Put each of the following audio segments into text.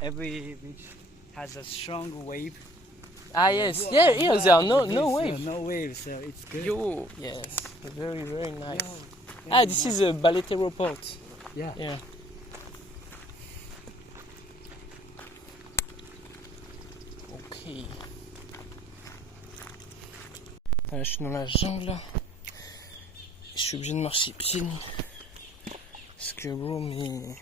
every beach has a strong wave. Ah yes, yeah, here there are no waves. No waves, so it's good. Yo, yes, very nice. Yo, Ah, this is a Balletero port. Yeah. Yeah. Ok. Là, je suis dans la jungle là. Je suis obligé de marcher pieds nus. Parce que bro, mes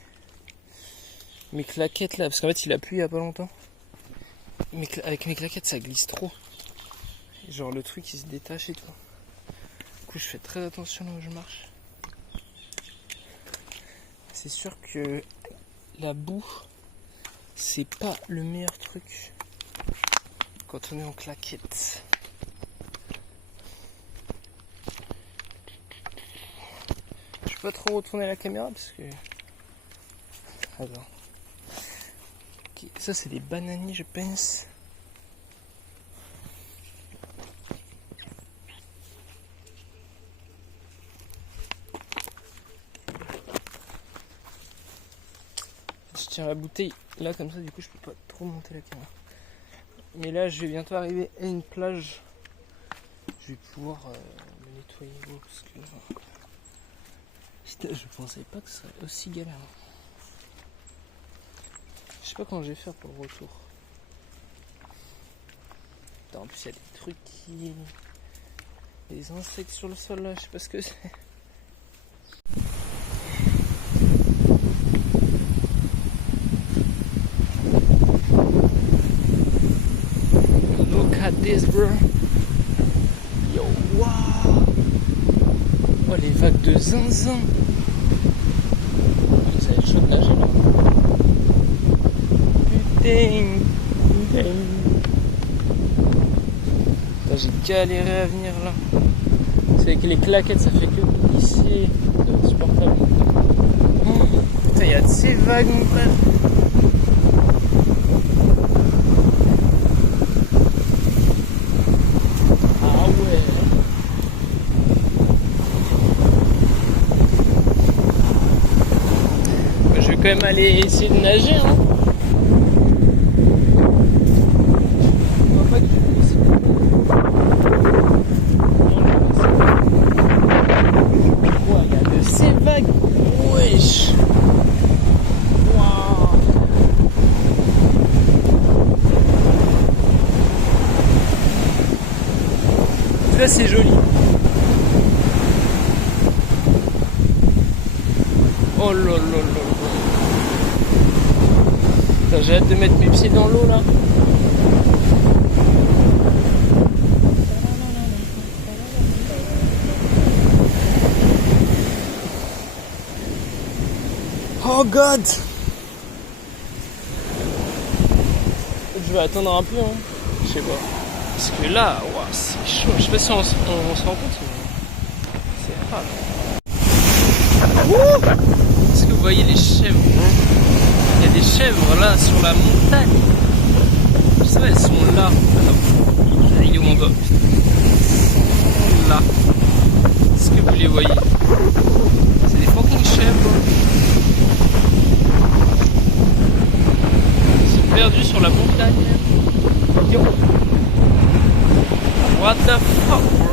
claquettes là, parce qu'en fait il a plu il y a pas longtemps. Avec mes claquettes ça glisse trop. Et genre le truc il se détache et tout. Du coup je fais très attention là où je marche. C'est sûr que la boue c'est pas le meilleur truc quand on est en claquettes. Je peux pas trop retourner la caméra parce que... Alors. Okay. Ça c'est des bananiers je pense. Je tiens la bouteille là comme ça, du coup je peux pas trop monter la caméra. Mais là je vais bientôt arriver à une plage. Je vais pouvoir me nettoyer l'eau parce que... Putain, je pensais pas que ce serait aussi galère. Je sais pas comment je vais faire pour le retour. Putain, en plus il y a des trucs qui... Des insectes sur le sol là, je sais pas ce que c'est. Look at this bro. Yo, wow. Oh les vagues de zinzin. Ça va être chaud de nager là. Putain. Putain, j'ai galéré à venir là. C'est avec les claquettes ça fait que glisser. C'est insupportable. Oh, putain, il y a de ces vagues mon frère. Ah ouais. Bah, je vais quand même aller essayer de nager hein. Wesh. Wow. Là c'est joli. Oh là là là là. Putain, j'ai hâte de mettre mes pieds dans l'eau là. Oh god. Je vais attendre un peu hein. Je sais pas. Parce que là, wow, c'est chaud. Je sais pas si on se rend compte mais c'est hard. Est-ce que vous voyez les chèvres? Il y a des chèvres là sur la montagne. Je sais pas, elles sont là. Attends, il est où mon gars? Là. Est-ce que vous les voyez? C'est des fucking chèvres. Perdu sur la montagne. Yo. What the fuck, bro?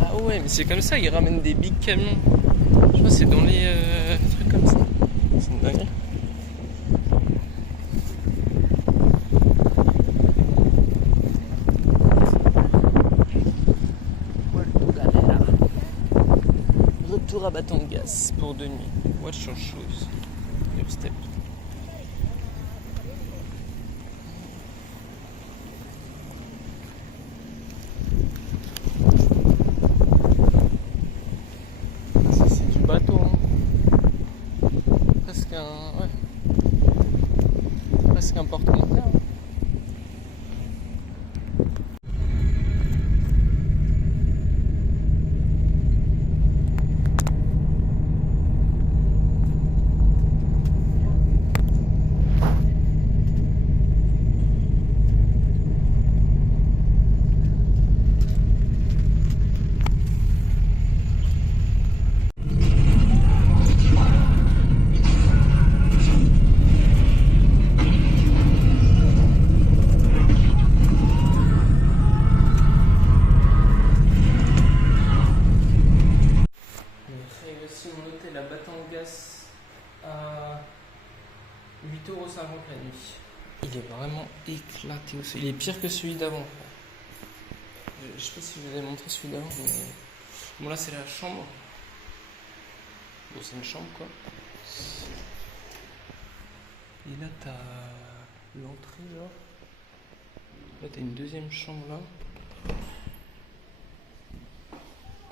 Ah ouais, mais c'est comme ça, ils ramènent des big camions. Je crois que c'est dans les trucs comme ça. C'est une dinguerie. Retour à Batangas pour 2 nuits. Watch your shoes. Your step. C'est du bateau, hein. Presque un... Ouais. Presque un porte-conteneur. La Batangas à 8,50€ la nuit. Il est vraiment éclaté au sol. Il est pire que celui d'avant. Je sais pas si je vous ai montré celui d'avant, mais bon, là c'est la chambre. Bon, c'est une chambre quoi. Et là t'as l'entrée genre. Là t'as une deuxième chambre là.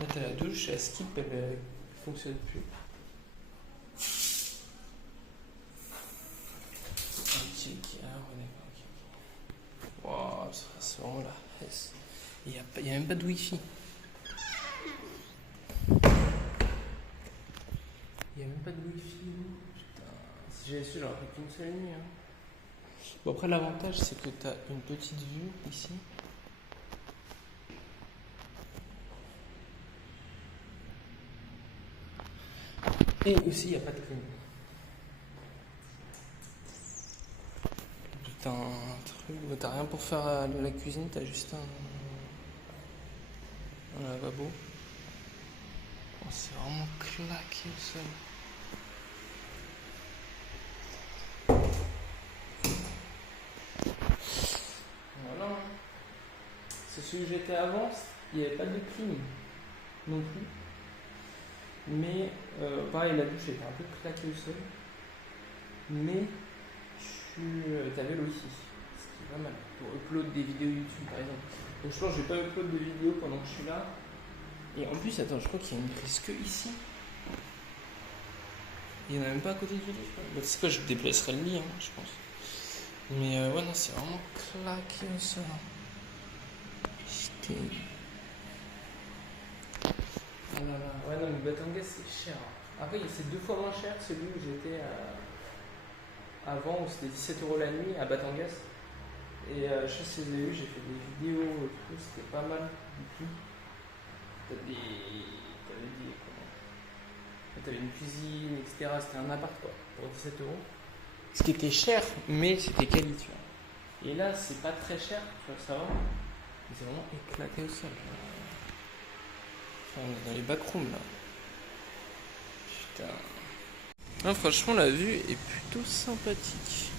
Là t'as la douche, la skip elle fonctionne plus. Wow, c'est vraiment la hesse. Il n'y a même pas de wifi. Il n'y a même pas de wifi. Putain, si j'avais su, j'aurais pris qu'une seule nuit. Hein. Bon, après, l'avantage, c'est que tu as une petite vue ici. Et aussi, il n'y a pas de clim. Putain, un truc. T'as rien pour faire de la cuisine, t'as juste un lavabo. Oh, c'est vraiment claqué au sol. Voilà. C'est celui que j'étais avant, il n'y avait pas de clim non plus. Mais pareil, la douche était un peu claquée au sol. Mais t'avais le wifi, ce qui est pas mal pour upload des vidéos YouTube par exemple. Donc je pense que je vais pas upload de vidéos pendant que je suis là. Et en plus, attends, je crois qu'il y a une prise que ici. Il n'y en a même pas à côté du lit. Bah, c'est quoi, je déplacerai le lit, hein, je pense. Mais ouais, non, c'est vraiment claqué au sol. J'étais. Oh là là. Ouais, non, mais Batangas c'est cher. Après, c'est 2 fois moins cher que celui où j'étais avant, où c'était 17€ la nuit à Batangas. Et je sais pas si vous avez vu, j'ai fait des vidéos, c'était pas mal du tout. T'avais une cuisine, etc. C'était un appart quoi, pour 17€. Ce qui était cher, mais c'était quali, tu vois. Et là, c'est pas très cher, tu vois, ça va. Mais c'est vraiment éclaté au sol. Enfin, on est dans les backrooms là. Putain. Non, franchement, la vue est plutôt sympathique.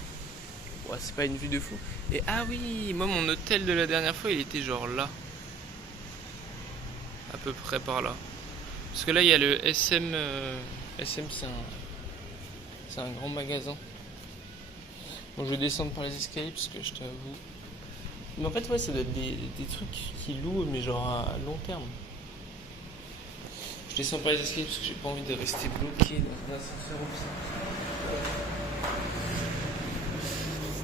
Ouais, c'est pas une vue de fou. Et ah oui, moi, mon hôtel de la dernière fois, il était genre là. À peu près par là. Parce que là, il y a le SM. SM, c'est un grand magasin. Bon, je vais descendre par les escaliers parce que je t'avoue. Mais en fait, ouais, ça doit être des trucs qui louent, mais genre à long terme. Je descends par les escaliers parce que j'ai pas envie de rester bloqué dans un ascenseur aussi.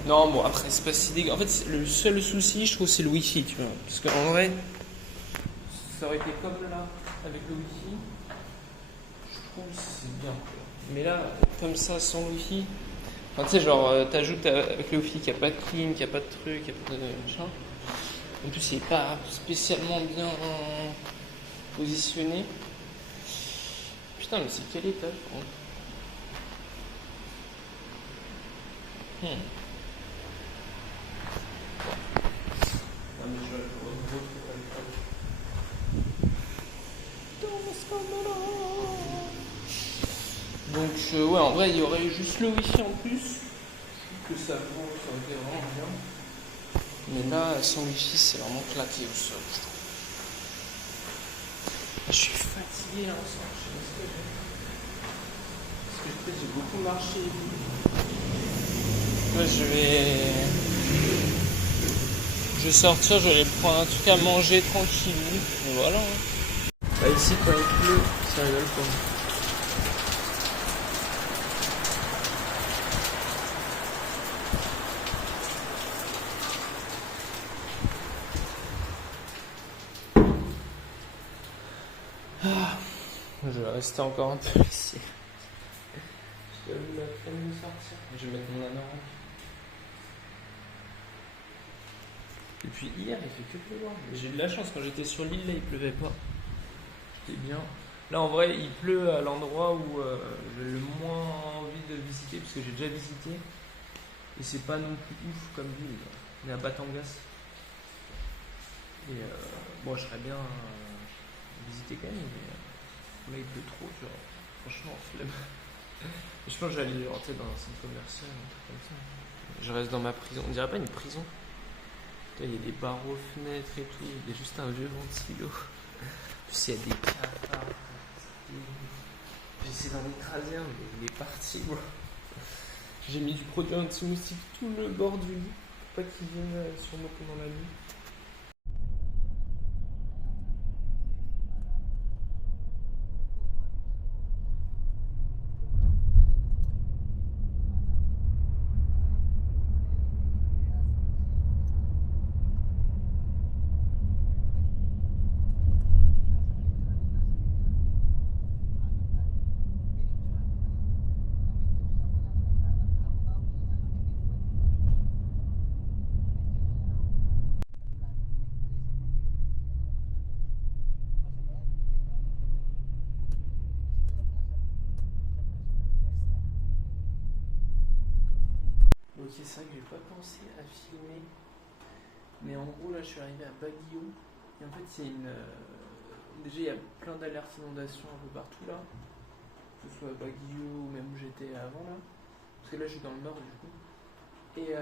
Non, bon, après, c'est pas si dégueu. En fait, le seul souci, je trouve, c'est le wifi, tu vois. Parce qu'en vrai, ça aurait été comme là, avec le wifi. Je trouve que c'est bien. Mais là, comme ça, sans wifi. Enfin, tu sais, genre, t'ajoutes avec le wifi qu'il n'y a pas de clim, qu'il n'y a pas de truc, qu'il n'y a pas de machin. En plus, il n'est pas spécialement bien positionné. Putain, mais c'est quel étage, par contre? Non, mais je retrouve pas l'étage. Donc ouais, en vrai il y aurait juste le wifi en plus. Que ça aurait été vraiment bien. Mais là, sans wifi, c'est vraiment claqué au sol, je trouve. Je suis fatigué là, parce que peut-être j'ai beaucoup marché. Là, je vais sortir, je vais aller prendre un truc à manger tranquille. Et voilà. Bah, ici, quand il pleut, ça rigole pas. Je vais rester encore un peu ici. Je vais la flemme de sortir. Je vais mettre mon anorak. Et puis hier, il fait que pleuvoir. J'ai eu de la chance quand j'étais sur l'île, là, il pleuvait pas. C'était bien. Là, en vrai, il pleut à l'endroit où j'ai le moins envie de visiter, parce que j'ai déjà visité. Et c'est pas non plus ouf comme ville. On est à Batangas. Et bon, je serais bien visiter quand même, mais là, il pleut trop, tu vois. Franchement, flemme. Je pense que j'allais rentrer dans un centre commercial, un truc comme ça. Je reste dans ma prison. On dirait pas une prison. Il y a des barreaux, fenêtres et tout. Il y a juste un vieux ventilo. Puis il y a des cafards. J'essaie d'en écraser un, mais il est parti, moi. J'ai mis du produit anti-moustique tout le bord du lit. Pour pas qu'il vienne sur moi pendant la nuit. Ok, c'est vrai que j'ai pas pensé à filmer. Mais en gros, là, je suis arrivé à Baguio. Et en fait, il y a déjà, il y a plein d'alertes inondations un peu partout là. Que ce soit à Baguio ou même où j'étais avant là. Parce que là, je suis dans le nord du coup. Et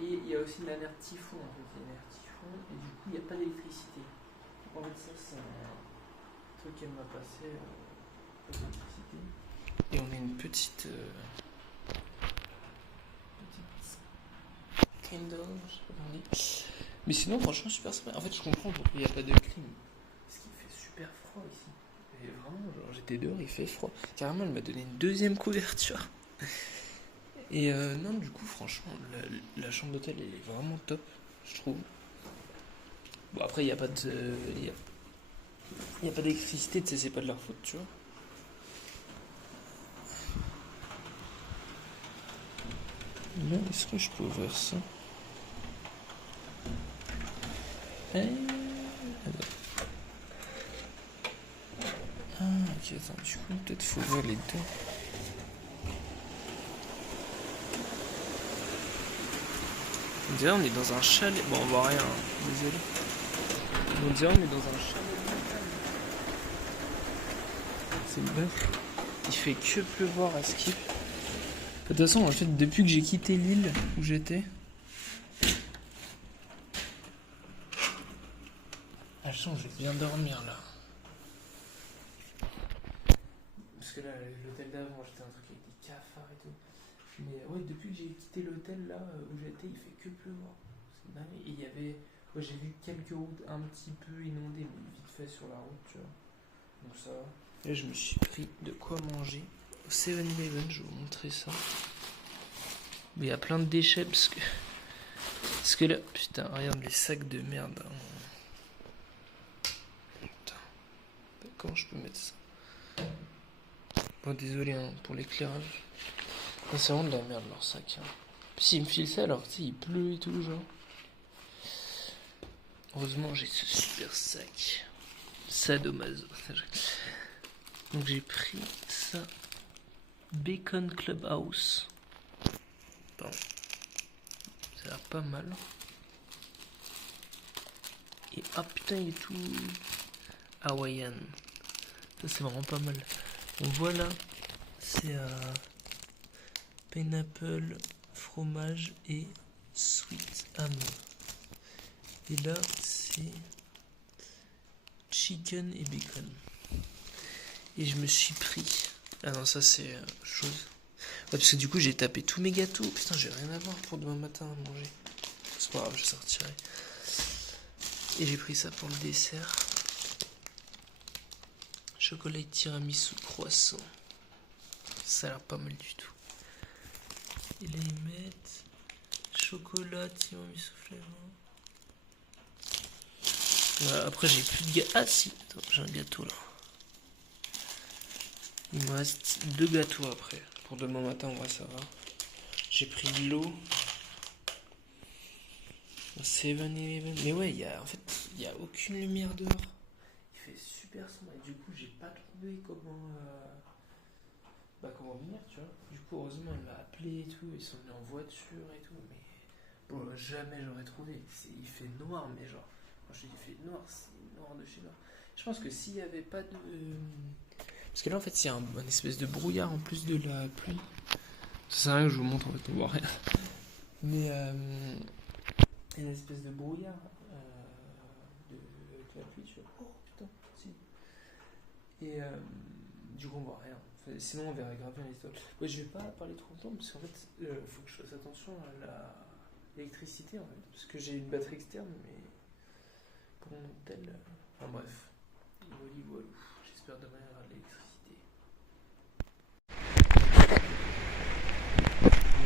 il y a aussi une alerte typhon en fait. Il y a une alerte typhon et du coup, il n'y a pas d'électricité. En fait, ça, c'est un truc qu'elle m'a passé. Pas d'électricité. Et on a une petite. Kindle, je sais pas comment on dit. Mais sinon, franchement, super sympa. En fait, je comprends pourquoi il n'y a pas de clim. Parce qu'il fait super froid ici. Et vraiment, genre, j'étais dehors, il fait froid. Carrément, elle m'a donné une deuxième couverture. Et non, du coup, franchement, la chambre d'hôtel, elle est vraiment top, je trouve. Bon, après, il n'y a pas de. Il n'y a pas d'électricité, tu sais, c'est pas de leur faute, tu vois. Là, est-ce que je peux ouvrir ça? Ah, ok, attends, du coup, peut-être faut ouvrir les deux. On dirait on est dans un chalet. Bon, on voit rien, hein. Désolé. On dirait on est dans un chalet. C'est bœuf. Il fait que pleuvoir à Skip. De toute façon, en fait, depuis que j'ai quitté l'île où j'étais. Ah, je sens que je vais bien dormir là. Parce que là, l'hôtel d'avant, j'étais un truc avec des cafards et tout. Mais ouais, depuis que j'ai quitté l'hôtel là où j'étais, il fait que pleuvoir. C'est dingue. Et il y avait. Ouais, j'ai vu quelques routes un petit peu inondées, mais vite fait sur la route, tu vois. Donc ça va. Et là, je me suis pris de quoi manger. Au 7-Eleven, je vais vous montrer ça. Mais il y a plein de déchets parce que là, putain, regarde les sacs de merde. Putain. Comment je peux mettre ça? Bon, désolé hein, pour l'éclairage. C'est vraiment de la merde leur sac. Hein. Puis s'ils me filent ça alors, tu sais, il pleut et tout, genre. Heureusement, j'ai ce super sac. Sadomaso. Donc j'ai pris ça. Bacon Clubhouse. Bon. Ça a l'air pas mal. Et ah putain, il est tout. Hawaiian. Ça c'est vraiment pas mal. On voit là, c'est pineapple, fromage et sweet almond. Et là c'est chicken et bacon. Et je me suis pris... Ah non, ça c'est chose. Ouais, parce que du coup j'ai tapé tous mes gâteaux. Putain, j'ai rien à voir pour demain matin à manger. C'est pas grave, je sortirai. Et j'ai pris ça pour le dessert. Chocolat et tiramisu croissant. Ça a l'air pas mal du tout. Et là ils mettent chocolat, tiramisu flavor. Voilà, après j'ai plus de gâteau. Ah si, attends, j'ai un gâteau là. Il me reste 2 gâteaux après. Pour demain matin, en vrai, ça va. J'ai pris de l'eau. 7-Eleven. Mais ouais, en fait, il n'y a aucune lumière dehors. Il fait super sombre. Et du coup, j'ai pas trouvé comment venir, tu vois. Du coup, heureusement, elle m'a appelé et tout. Ils sont venus en voiture et tout. Mais bon, jamais j'aurais trouvé. Il fait noir, mais genre. Quand je dis il fait noir, c'est noir de chez noir. Je pense que s'il n'y avait pas de... Parce que là, en fait, c'est un espèce de brouillard en plus de la pluie. Ça sert à rien que je vous montre, en fait, on voit rien. Mais il y a une espèce de brouillard de la pluie, tu vois. Oh putain, si. Et du coup, on voit rien. Enfin, sinon, on verrait grave bien les étoiles. Ouais, je vais pas parler trop longtemps, parce qu'en fait, faut que je fasse attention à l'électricité, en fait. Parce que j'ai une batterie externe, mais pour mon hôtel. Enfin bref. Voilà. J'espère demain il y aura de l'électricité.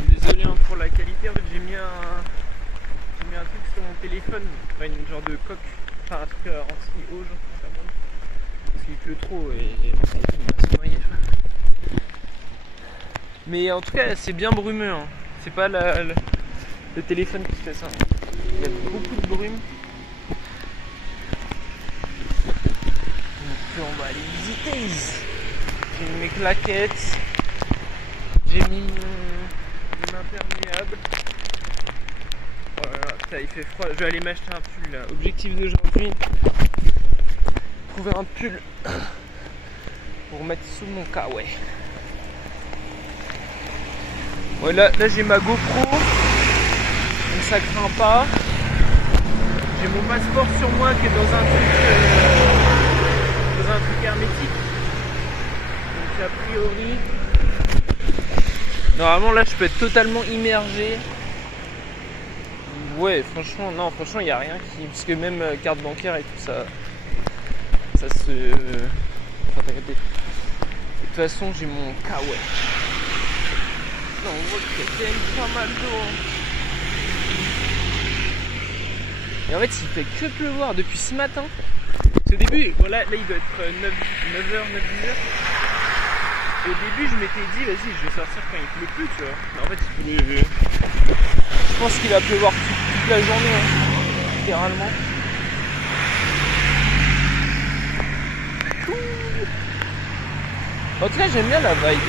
Désolé pour la qualité, en fait j'ai mis un truc sur mon téléphone, enfin, une genre de coque, enfin un truc anti-eau, genre parce qu'il pleut trop et mon téléphone va se noyer. Mais en tout cas c'est bien brumeux, hein. C'est pas le téléphone qui fait ça. Il y a beaucoup de brume. On va aller visiter. J'ai mis mes claquettes, j'ai mis mon imperméable. Voilà, ça, il fait froid. Je vais aller m'acheter un pull là. Objectif d'aujourd'hui, trouver un pull pour mettre sous mon kawaii. Ouais, là j'ai ma GoPro, donc ça craint pas. J'ai mon passeport sur moi qui est dans un truc hermétique, donc a priori normalement là je peux être totalement immergé. Ouais, franchement il n'y a rien qui, parce que même carte bancaire et tout ça se, enfin t'as capté. De toute façon j'ai mon kawaii. Non, on voit qu'il y a quand même pas mal d'eau, hein. Et en fait il fait que pleuvoir depuis ce matin. Au début, voilà, là il doit être 9h, 10h. Et au début je m'étais dit vas-y je vais sortir quand il pleut plus, tu vois. Mais en fait il pleut. Je pense qu'il va pleuvoir toute la journée, hein, littéralement. En tout cas j'aime bien la vibe.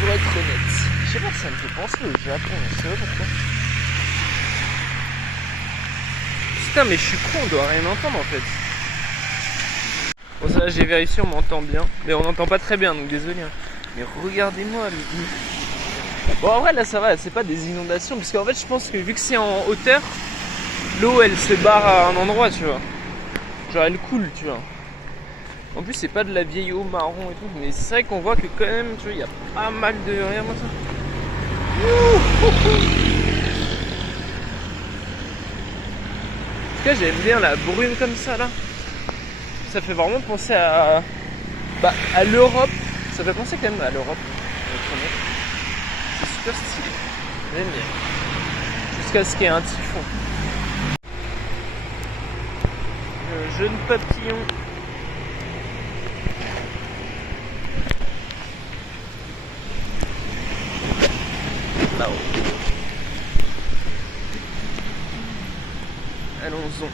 Pour être honnête. Je sais pas si ça me fait penser au Japon, je sais pas pourquoi. Putain mais je suis con, on doit rien entendre en fait. Bon ça là j'ai vérifié, on m'entend bien. Mais on n'entend pas très bien donc désolé, hein. Mais regardez-moi. Bon en vrai là ça va, c'est pas des inondations. Parce qu'en fait je pense que vu que c'est en hauteur, l'eau elle se barre à un endroit, tu vois. Genre elle coule, tu vois. En plus c'est pas de la vieille eau marron et tout. Mais c'est vrai qu'on voit que quand même, tu vois, il y a pas mal de... Regarde-moi ça. J'aime bien la brume comme ça là. Ça fait vraiment penser à l'Europe. Ça fait penser quand même à l'Europe. C'est super stylé. J'aime bien. Jusqu'à ce qu'il y ait un typhon. Le jeune papillon. Là-haut. Allons-y.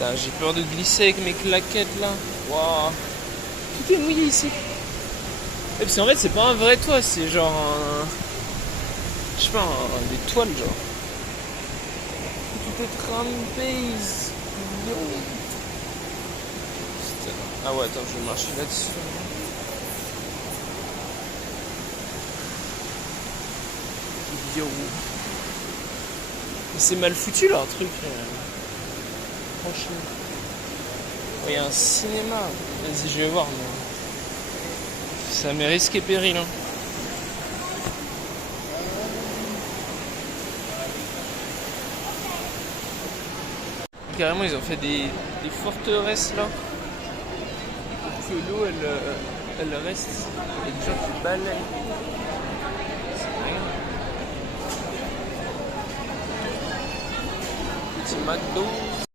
Putain, j'ai peur de glisser avec mes claquettes là. Waouh. Tout est mouillé ici. Et puis en fait, c'est pas un vrai toit, c'est genre un. Je sais pas, des toiles genre. Tout est trempé. Yo. Ah ouais, attends, je vais marcher là-dessus. Yo. Mais c'est mal foutu leur truc. Franchement. Il y a un cinéma. Vas-y, je vais voir. Mais... ça m'est risqué péril. Hein. Carrément, ils ont fait des forteresses là. Pour que l'eau elle reste. Il y a des gens qui balayent. C'est rien. Petit McDo.